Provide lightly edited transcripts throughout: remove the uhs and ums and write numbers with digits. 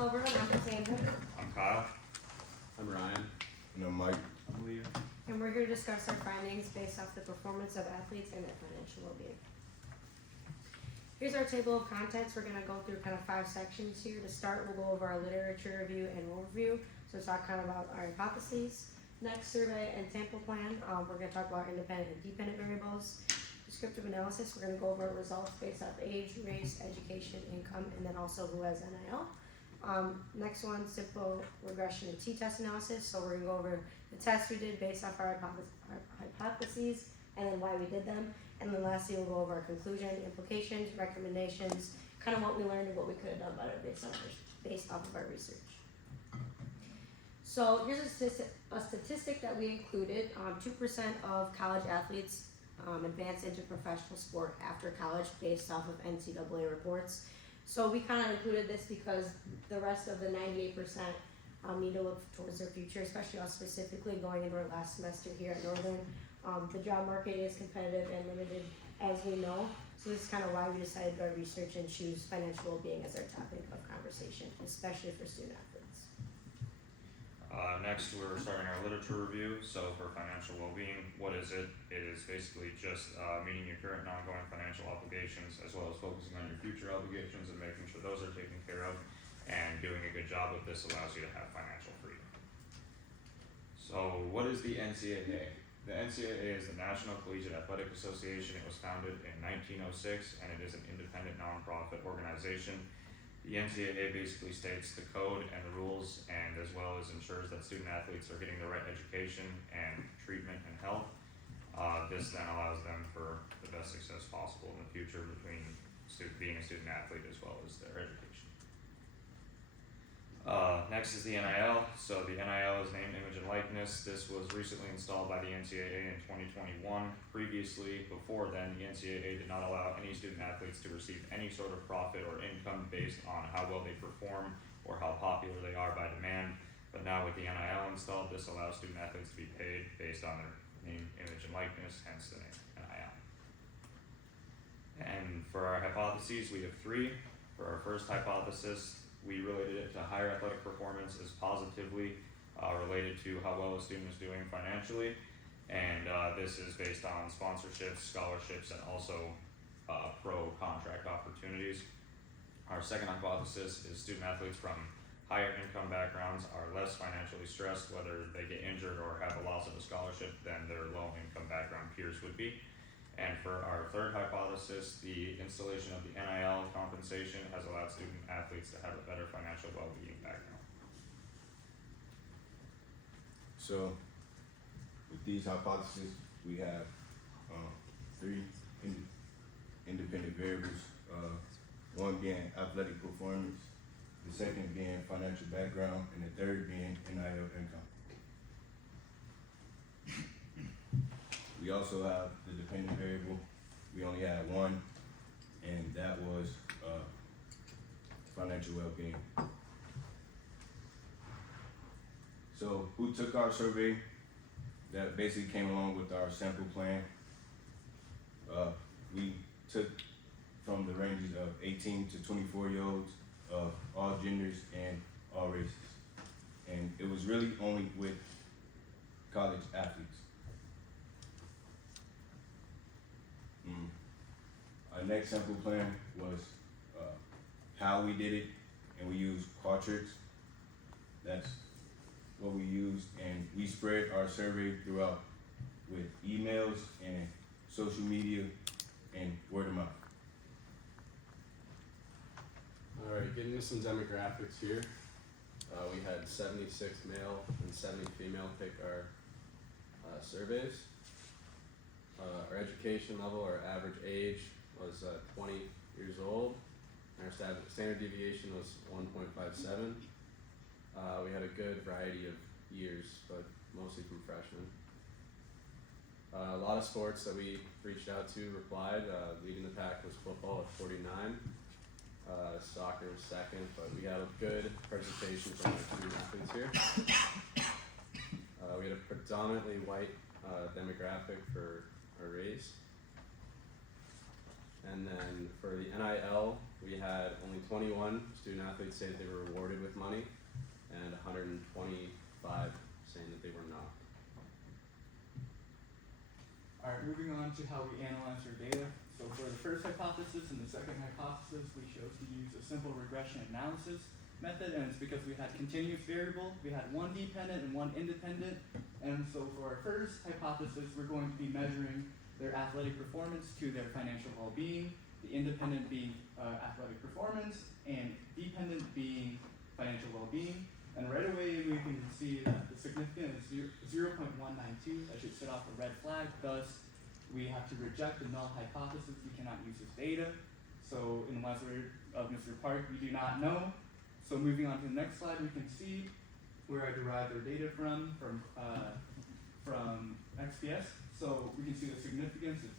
Wilbur, and I'm Cassandra, I'm Kyle. I'm Ryan. And I'm Mike. I'm Leah. and we're here to discuss our findings based off the performance of athletes and their financial well-being. Here's our table of contents. We're gonna go through kind of 5 sections here. To start, we'll go over our literature review and overview, so talk kind of about our hypotheses. Next, survey and sample plan. We're gonna talk about independent and dependent variables. Descriptive analysis, we're gonna go over results based off age, race, education, income, and then also who has NIL. Next one, simple regression and t-test analysis. So we're gonna go over the tests we did based off our hypotheses and then why we did them. And then lastly, we'll go over our conclusion, implications, recommendations, kind of what we learned and what we could have done better based off of our research. So here's a statistic that we included. 2% of college athletes advance into professional sport after college based off of NCAA reports. So we kind of included this because the rest of the 98% need to look towards their future, especially us specifically going into our last semester here at Northern. The job market is competitive and limited, as we know. So this is kind of why we decided to do our research and choose financial well-being as our topic of conversation, especially for student athletes. Next, we're starting our literature review. So for financial well-being, what is it? It is basically just meeting your current and ongoing financial obligations, as well as focusing on your future obligations and making sure those are taken care of. And doing a good job with this allows you to have financial freedom. So what is the NCAA? The NCAA is the National Collegiate Athletic Association. It was founded in 1906, and it is an independent nonprofit organization. The NCAA basically states the code and the rules, and as well as ensures that student athletes are getting the right education and treatment and health. This then allows them for the best success possible in the future between being a student athlete as well as their education. Next is the NIL. So the NIL is name, image, and likeness. This was recently installed by the NCAA in 2021. Previously, before then, the NCAA did not allow any student athletes to receive any sort of profit or income based on how well they perform or how popular they are by demand. But now with the NIL installed, this allows student athletes to be paid based on their name, image, and likeness, hence the name NIL. And for our hypotheses, we have 3. For our first hypothesis, we related it to higher athletic performance is positively related to how well a student is doing financially, and this is based on sponsorships, scholarships, and also pro contract opportunities. Our second hypothesis is student athletes from higher income backgrounds are less financially stressed, whether they get injured or have a loss of a scholarship than their low income background peers would be. And for our third hypothesis, the installation of the NIL compensation has allowed student athletes to have a better financial well-being background. So, with these hypotheses, we have 3 independent variables. One being athletic performance, the second being financial background, and the third being NIL income. We also have the dependent variable. We only had one, and that was financial well-being. So who took our survey? That basically came along with our sample plan. We took from the ranges of 18 to 24-year-olds of all genders and all races. And it was really only with college athletes. Our next sample plan was how we did it, and we used Qualtrics. That's what we used, and we spread our survey throughout with emails and social media and word of mouth. All right, getting into some demographics here. We had 76 male and 70 female take our surveys. Our education level, our average age was 20 years old. Our standard deviation was 1.57. We had a good variety of years, but mostly from freshmen. A lot of sports that we reached out to replied. Leading the pack was football at 49. Soccer was second, but we had a good presentation from our student athletes here. We had a predominantly white demographic for our race. And then for the NIL we had only 21 student athletes say they were rewarded with money, and 125 saying that they were not. Alright, moving on to how we analyze our data. So for the first hypothesis and the second hypothesis, we chose to use a simple regression analysis method, and it's because we had continuous variable, we had one dependent and one independent, and so for our first hypothesis, we're going to be measuring their athletic performance to their financial well-being, the independent being athletic performance, and dependent being financial well-being. And right away we can see that the significance is 0.192, that should set off a red flag, thus we have to reject the null hypothesis, we cannot use this data. So in the last word of Mr. Park, we do not know. So moving on to the next slide, we can see where I derived their data from XPS. So we can see the significance is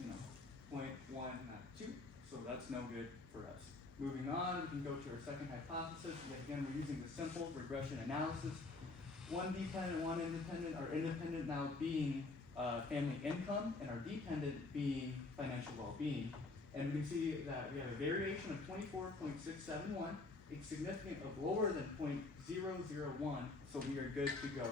0.192, so that's no good for us. Moving on, we can go to our second hypothesis. Yet again, we're using the simple regression analysis. One dependent, one independent. Our independent now being family income, and our dependent being financial well-being. And we can see that we have a variation of 24.671, a significant of lower than 0.001, so we are good to go.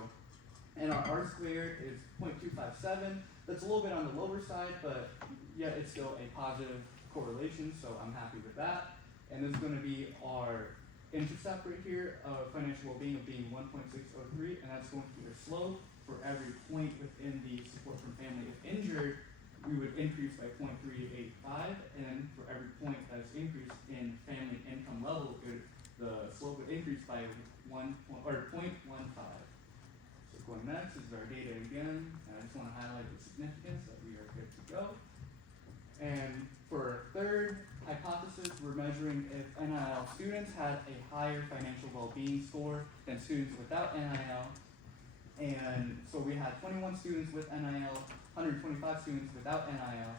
And our R squared is 0.257. That's a little bit on the lower side, but yet it's still a positive correlation, so I'm happy with that. And this is going to be our intercept right here of financial well-being of being 1.603, and that's going to be the slope for every point within the support from family. If injured, we would increase by 0.385, and for every point that is increased in family income level, the slope would increase by 0.15. So going next is our data again, and I just want to highlight the significance that we are good to go. And for our third hypothesis, we're measuring if NIL students had a higher financial well-being score than students without NIL. And so we had 21 students with NIL, 125 students without NIL.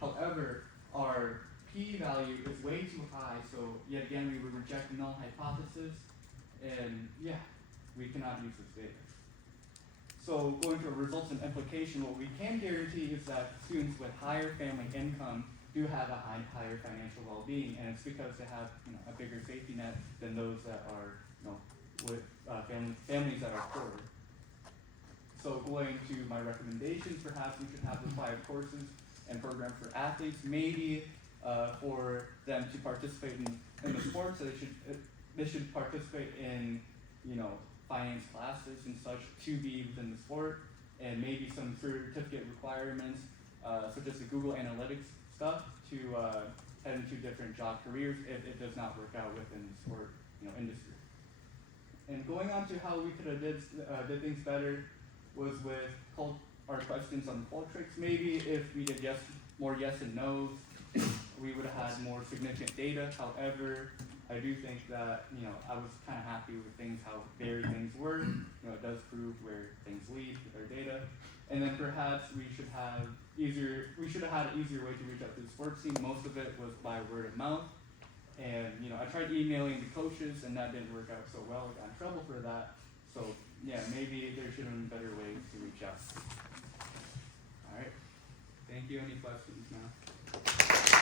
However, our p-value is way too high, so yet again we would reject the null hypothesis, and yeah, we cannot use this data. So going to results and implication, what we can guarantee is that students with higher family income do have a higher financial well-being, and it's because they have a bigger safety net than those that are with families that are poorer. So going to my recommendations, perhaps we should have required courses and programs for athletes, maybe for them to participate in the sports. So they should participate in finance classes and such to be within the sport, and maybe some certificate requirements such as the Google Analytics stuff to head into different job careers if it does not work out within the sport industry. And going on to how we could have did things better was with our questions on Qualtrics. Maybe if we did more yes and no's, we would have had more significant data. However, I do think that I was kind of happy with how varied things were. It does prove where things lead with our data. And then perhaps we should have had an easier way to reach out to the sports team. Most of it was by word of mouth. And I tried emailing the coaches, and that didn't work out so well. I got in trouble for that. So yeah, maybe there should have been better ways to reach out. All right. Thank you. Any questions now?